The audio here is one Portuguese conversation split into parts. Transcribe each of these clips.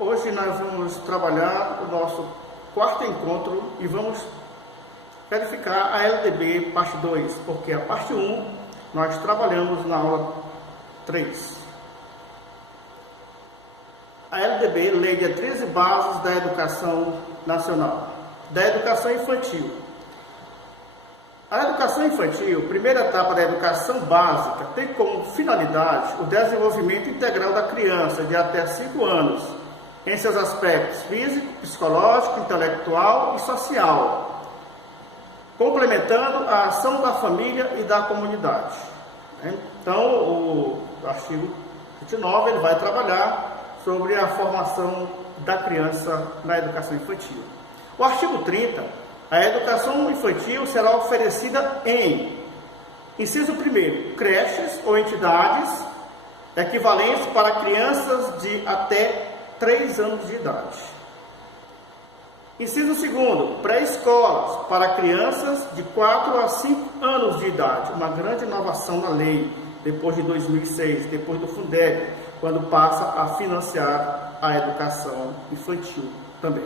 Hoje nós vamos trabalhar o nosso quarto encontro e vamos verificar a LDB parte 2, porque a parte 1 nós trabalhamos na aula 3. A LDB, Lei de Diretrizes e Bases da Educação Nacional, da Educação Infantil. A educação infantil, primeira etapa da educação básica, tem como finalidade o desenvolvimento integral da criança de até 5 anos, em seus aspectos físico, psicológico, intelectual e social, complementando a ação da família e da comunidade. Então, o artigo 29 ele vai trabalhar sobre a formação da criança na educação infantil. O artigo 30, a educação infantil será oferecida em, inciso 1, creches ou entidades equivalentes para crianças de até 3 anos de idade. Inciso 2, pré-escolas para crianças de 4 a 5 anos de idade. Uma grande inovação na lei, depois de 2006, depois do Fundeb, quando passa a financiar a educação infantil também.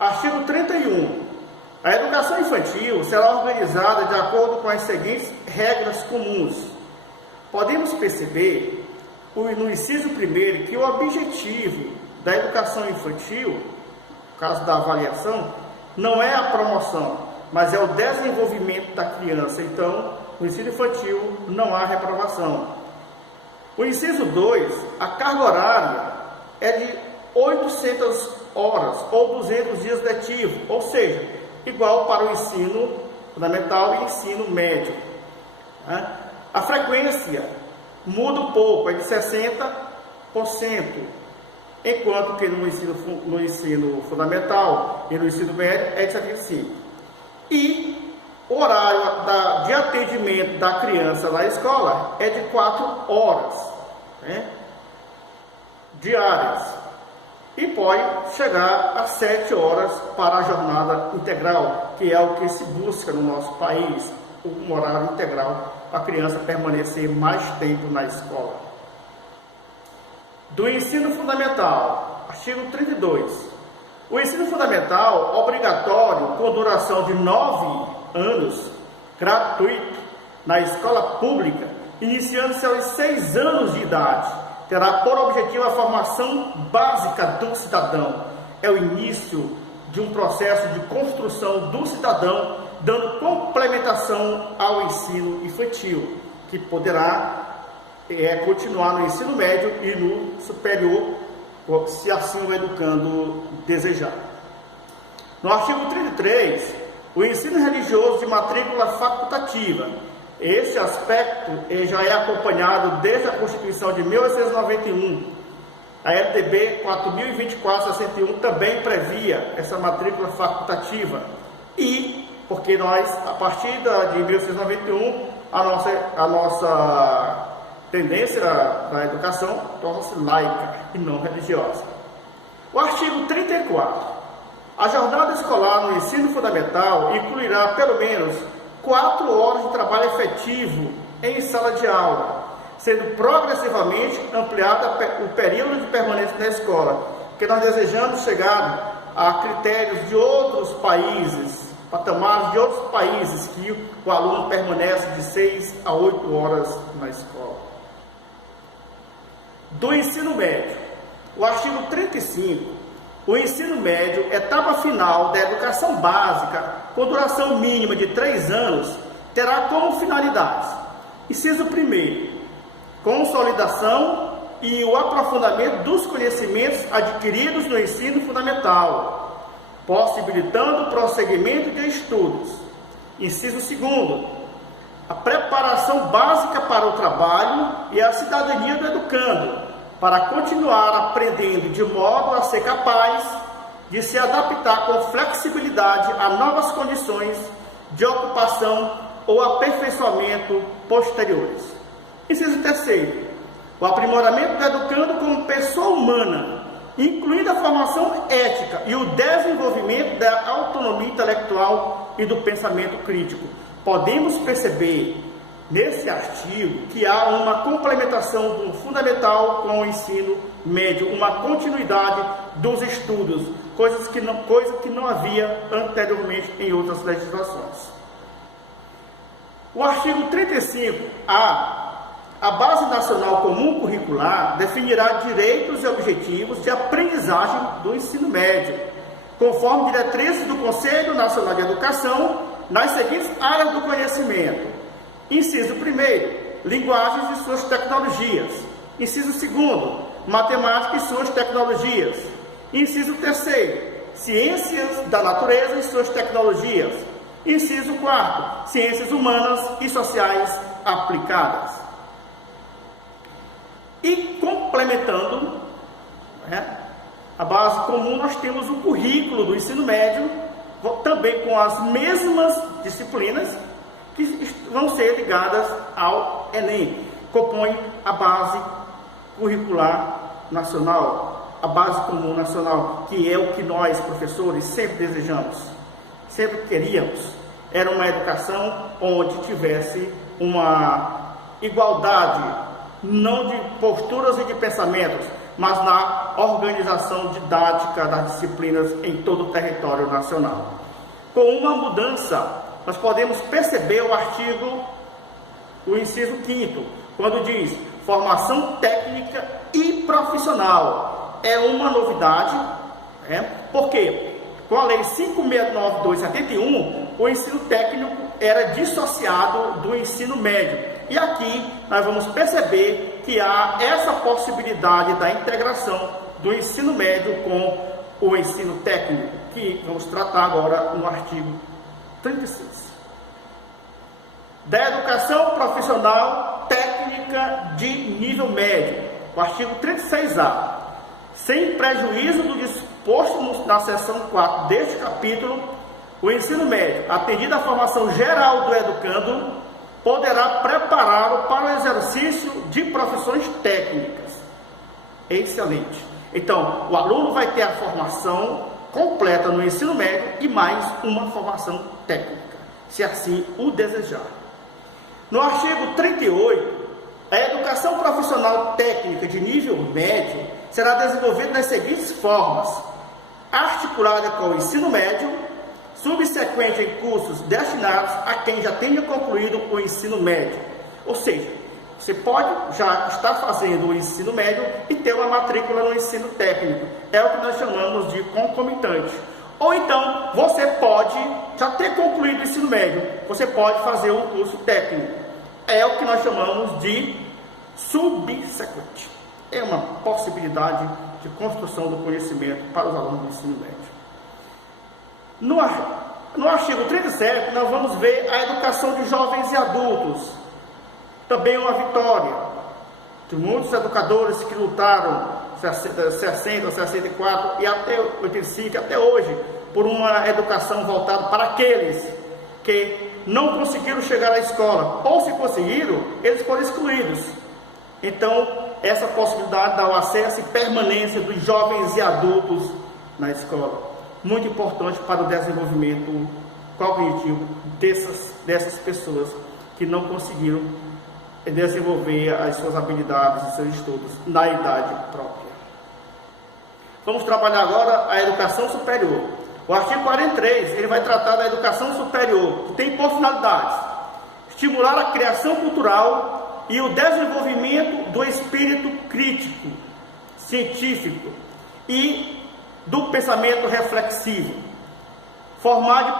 Artigo 31. A educação infantil será organizada de acordo com as seguintes regras comuns. Podemos perceber, no inciso 1, que o objetivo da educação infantil, no caso da avaliação, não é a promoção, mas é o desenvolvimento da criança. Então, no ensino infantil não há reprovação. O inciso 2, a carga horária é de 800 horas ou 200 dias letivos, ou seja, igual para o ensino fundamental e ensino médio. A frequência muda um pouco, é de 60%, enquanto que no ensino fundamental e no ensino médio é de 75%. E o horário de atendimento da criança na escola é de 4 horas diárias. E pode chegar a 7 horas para a jornada integral, que é o que se busca no nosso país, um horário integral para a criança permanecer mais tempo na escola. Do ensino fundamental, artigo 32. O ensino fundamental obrigatório, com duração de 9 anos, gratuito, na escola pública, iniciando-se aos 6 anos de idade, terá por objetivo a formação básica do cidadão. É o início de um processo de construção do cidadão, dando complementação ao ensino infantil, que poderá continuar no ensino médio e no superior, se assim o educando desejar. No artigo 33, o ensino religioso de matrícula facultativa. Esse aspecto já é acompanhado desde a Constituição de 1891. A LDB 4024/61 também previa essa matrícula facultativa. E, porque nós, a partir de 1891, a nossa tendência da educação torna-se laica e não religiosa. O artigo 34. A jornada escolar no ensino fundamental incluirá pelo menos 4 horas de trabalho efetivo em sala de aula, sendo progressivamente ampliada o período de permanência na escola, porque nós desejamos chegar a critérios de outros países, patamares de outros países, que o aluno permanece de 6 a 8 horas na escola. Do ensino médio, o artigo 35. O ensino médio, etapa final da educação básica, com duração mínima de 3 anos, terá como finalidades: inciso 1, consolidação e o aprofundamento dos conhecimentos adquiridos no ensino fundamental, possibilitando o prosseguimento de estudos. Inciso 2, a preparação básica para o trabalho e a cidadania do educando, para continuar aprendendo de modo a ser capaz de se adaptar com flexibilidade a novas condições de ocupação ou aperfeiçoamento posteriores. Inciso 3, o aprimoramento do educando como pessoa humana, incluindo a formação ética e o desenvolvimento da autonomia intelectual e do pensamento crítico. Podemos perceber nesse artigo que há uma complementação do fundamental com o ensino médio, uma continuidade dos estudos, coisa que não havia anteriormente em outras legislações. O artigo 35A, a Base Nacional Comum Curricular definirá direitos e objetivos de aprendizagem do ensino médio, conforme diretrizes do Conselho Nacional de Educação, nas seguintes áreas do conhecimento. Inciso 1º, linguagens e suas tecnologias. Inciso 2º, matemática e suas tecnologias. Inciso 3º, ciências da natureza e suas tecnologias. Inciso 4º, ciências humanas e sociais aplicadas. E complementando, a base comum, nós temos o currículo do ensino médio, também com as mesmas disciplinas que vão ser ligadas ao Enem, compõe a base curricular nacional, a base comum nacional, que é o que nós, professores, sempre desejamos, sempre queríamos. Era uma educação onde tivesse uma igualdade, não de posturas e de pensamentos, mas na organização didática das disciplinas em todo o território nacional. Com uma mudança, nós podemos perceber o inciso 5º, quando diz formação técnica e profissional. É uma novidade, porque com a Lei 5.692/71, o ensino técnico era dissociado do ensino médio. E aqui nós vamos perceber que há essa possibilidade da integração do ensino médio com o ensino técnico, que vamos tratar agora no artigo 36. Da educação profissional técnica de nível médio, o artigo 36A. Sem prejuízo do disposto na seção 4 deste capítulo, o ensino médio, atendida a formação geral do educando, poderá prepará-lo para o exercício de profissões técnicas. Excelente. Então, o aluno vai ter a formação completa no ensino médio e mais uma formação técnica, se assim o desejar. No artigo 38, a educação profissional técnica de nível médio será desenvolvida das seguintes formas: articulada com o ensino médio, subsequente em cursos destinados a quem já tenha concluído o ensino médio. Ou seja, você pode já estar fazendo o ensino médio e ter uma matrícula no ensino técnico. É o que nós chamamos de concomitante. Ou então, você pode já ter concluído o ensino médio, você pode fazer um curso técnico. É o que nós chamamos de subsequente. É uma possibilidade de construção do conhecimento para os alunos do ensino médio. No artigo 37, nós vamos ver a educação de jovens e adultos. Também uma vitória de muitos educadores que lutaram 60, 64 e até 85, até hoje, por uma educação voltada para aqueles que não conseguiram chegar à escola, ou se conseguiram, eles foram excluídos. Então, essa possibilidade dá o acesso e permanência dos jovens e adultos na escola, muito importante para o desenvolvimento cognitivo dessas pessoas que não conseguiram desenvolver as suas habilidades e seus estudos na idade própria. Vamos trabalhar agora a educação superior. O artigo 43, ele vai tratar da educação superior, que tem por finalidades: estimular a criação cultural e o desenvolvimento do espírito crítico, científico e do pensamento reflexivo, formar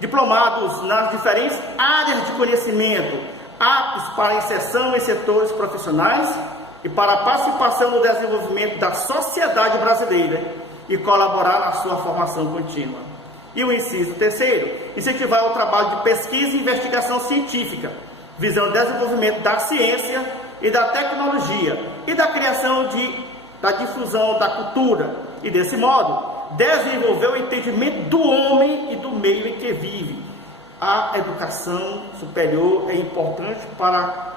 diplomados nas diferentes áreas de conhecimento, aptos para a inserção em setores profissionais e para a participação no desenvolvimento da sociedade brasileira e colaborar na sua formação contínua. E o inciso 3º, incentivar o trabalho de pesquisa e investigação científica, visando o desenvolvimento da ciência e da tecnologia e da criação da difusão da cultura, e desse modo desenvolver o entendimento do homem e do meio em que vive. A educação superior é importante para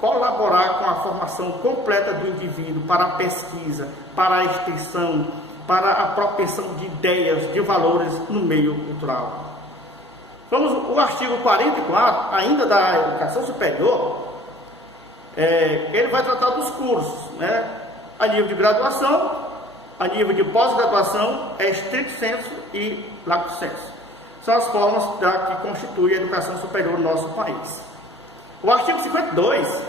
colaborar com a formação completa do indivíduo, para a pesquisa, para a extensão, para a propensão de ideias, de valores no meio cultural. O artigo 44, ainda da educação superior, ele vai tratar dos cursos, né? A nível de graduação, a nível de pós-graduação, estrito sensu e lato sensu. São as formas que constituem a educação superior no nosso país. O artigo 52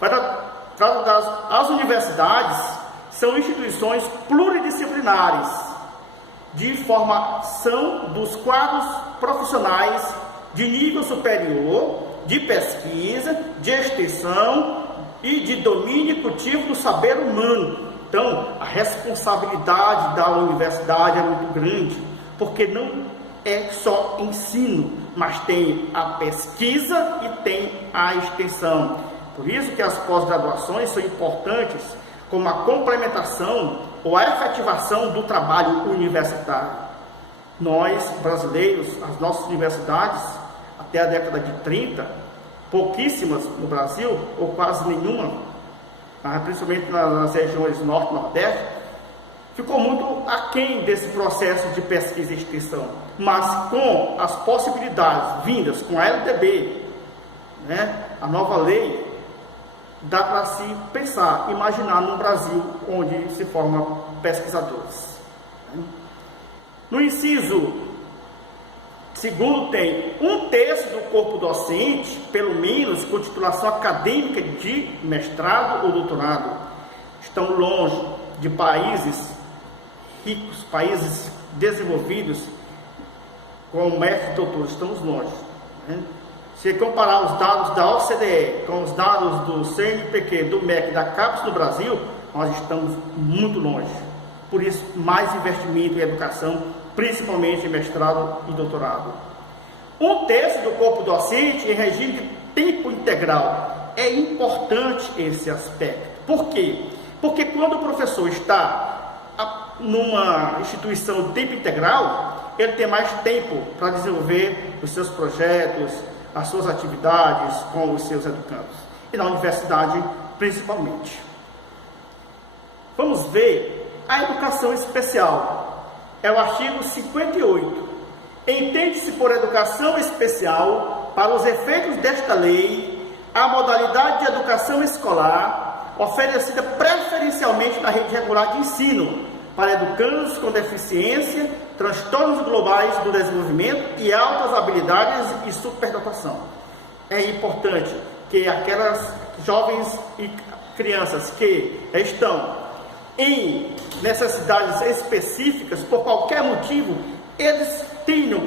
vai tratar as universidades são instituições pluridisciplinares de formação dos quadros profissionais de nível superior, de pesquisa, de extensão e de domínio e cultivo do saber humano. Então, a responsabilidade da universidade é muito grande, porque não é só ensino, mas tem a pesquisa e tem a extensão. Por isso que as pós-graduações são importantes como a complementação ou a efetivação do trabalho universitário. Nós, brasileiros, as nossas universidades, até a década de 30, pouquíssimas no Brasil, ou quase nenhuma, principalmente nas regiões norte e nordeste, ficou muito aquém desse processo de pesquisa e extensão. Mas com as possibilidades vindas com a LDB, né, a nova lei, dá para se pensar, imaginar num Brasil onde se formam pesquisadores. No inciso segundo, tem 1/3 do corpo docente, pelo menos com titulação acadêmica de mestrado ou doutorado, estão longe de países ricos, países desenvolvidos com mestre e doutor, estamos longe, né? Se comparar os dados da OCDE com os dados do CNPq, do MEC, da CAPES no Brasil, nós estamos muito longe. Por isso, mais investimento em educação, principalmente em mestrado e doutorado. 1/3 do corpo docente em regime de tempo integral. É importante esse aspecto. Por quê? Porque quando o professor está numa instituição de tempo integral, ele tem mais tempo para desenvolver os seus projetos, as suas atividades com os seus educandos, e na universidade principalmente. Vamos ver a educação especial. É o artigo 58. Entende-se por educação especial, para os efeitos desta lei, a modalidade de educação escolar oferecida preferencialmente na rede regular de ensino para educandos com deficiência, transtornos globais do desenvolvimento e altas habilidades e superdotação. É importante que aquelas jovens e crianças que estão em necessidades específicas, por qualquer motivo, eles tenham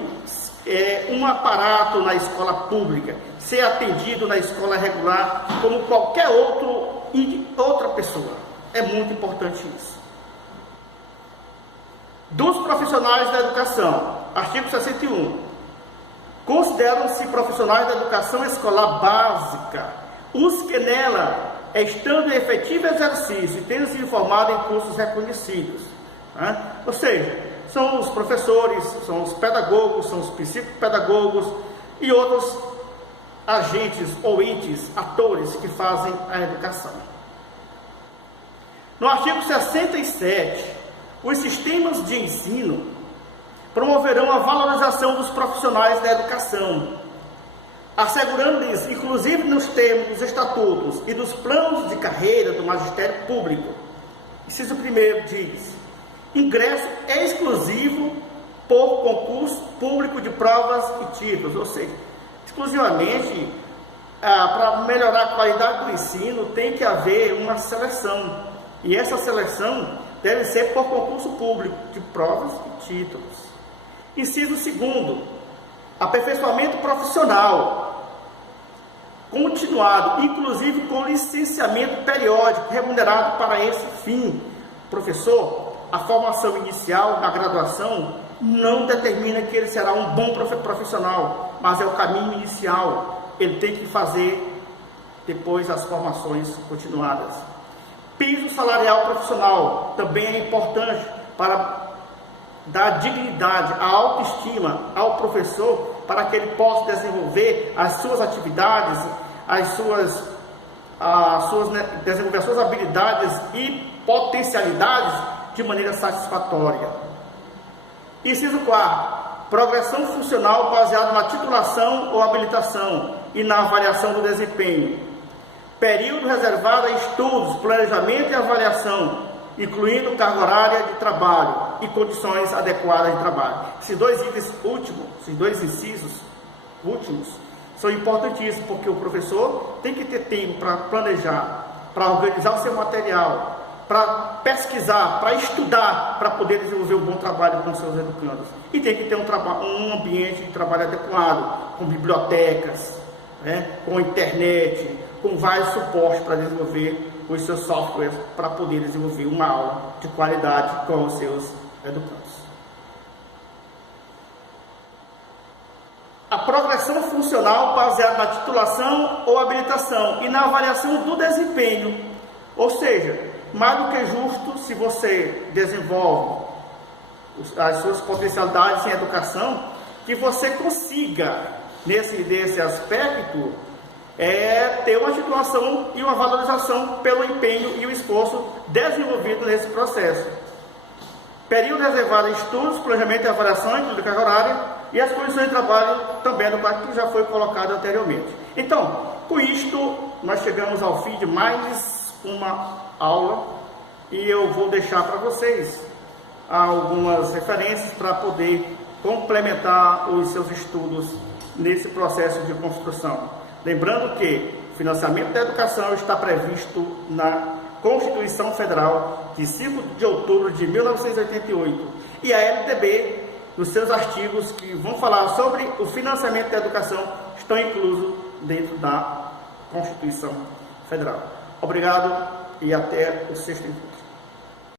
um aparato na escola pública, ser atendido na escola regular como qualquer outra pessoa. É muito importante isso. Dos profissionais da educação, artigo 61. Consideram-se profissionais da educação escolar básica os que nela, estando em efetivo exercício e tendo se formado em cursos reconhecidos, né? Ou seja, são os professores, são os pedagogos, são os psicopedagogos e outros agentes ou entes, atores que fazem a educação. No artigo 67, os sistemas de ensino promoverão a valorização dos profissionais da educação, assegurando-lhes, inclusive nos termos dos estatutos e dos planos de carreira do magistério público. Inciso 1 diz: ingresso exclusivo por concurso público de provas e títulos, ou seja, exclusivamente para melhorar a qualidade do ensino tem que haver uma seleção, e essa seleção deve ser por concurso público de provas e títulos. Inciso 2, aperfeiçoamento profissional continuado, inclusive com licenciamento periódico remunerado para esse fim. Professor, a formação inicial na graduação não determina que ele será um bom profissional, mas é o caminho inicial. Ele tem que fazer depois as formações continuadas. Piso salarial profissional também é importante para dar dignidade, a autoestima ao professor, para que ele possa desenvolver as suas atividades, desenvolver as suas habilidades e potencialidades de maneira satisfatória. Inciso 4. progressão funcional baseada na titulação ou habilitação e na avaliação do desempenho, período reservado a estudos, planejamento e avaliação, incluindo carga horária de trabalho e condições adequadas de trabalho. Esses dois itens últimos, esses dois incisos últimos, são importantíssimos, porque o professor tem que ter tempo para planejar, para organizar o seu material, para pesquisar, para estudar, para poder desenvolver um bom trabalho com seus educandos. E tem que ter um ambiente de trabalho adequado, com bibliotecas, com internet, com vários suportes para desenvolver os seus softwares, para poder desenvolver uma aula de qualidade com os seus educandos. A progressão funcional baseada na titulação ou habilitação e na avaliação do desempenho, ou seja, mais do que justo, se você desenvolve as suas potencialidades em educação, que você consiga, nesse aspecto, ter uma titulação e uma valorização pelo empenho e o esforço desenvolvido nesse processo. Período reservado a estudos, planejamento e avaliação, incluindo carga horária, e as condições de trabalho também do quarto, que já foi colocado anteriormente. Então, com isto, nós chegamos ao fim de mais uma aula, e eu vou deixar para vocês algumas referências para poder complementar os seus estudos nesse processo de construção. Lembrando que o financiamento da educação está previsto na Constituição Federal de 5 de outubro de 1988 e a LDB, nos seus artigos que vão falar sobre o financiamento da educação, estão inclusos dentro da Constituição Federal. Obrigado e até o sexto encontro.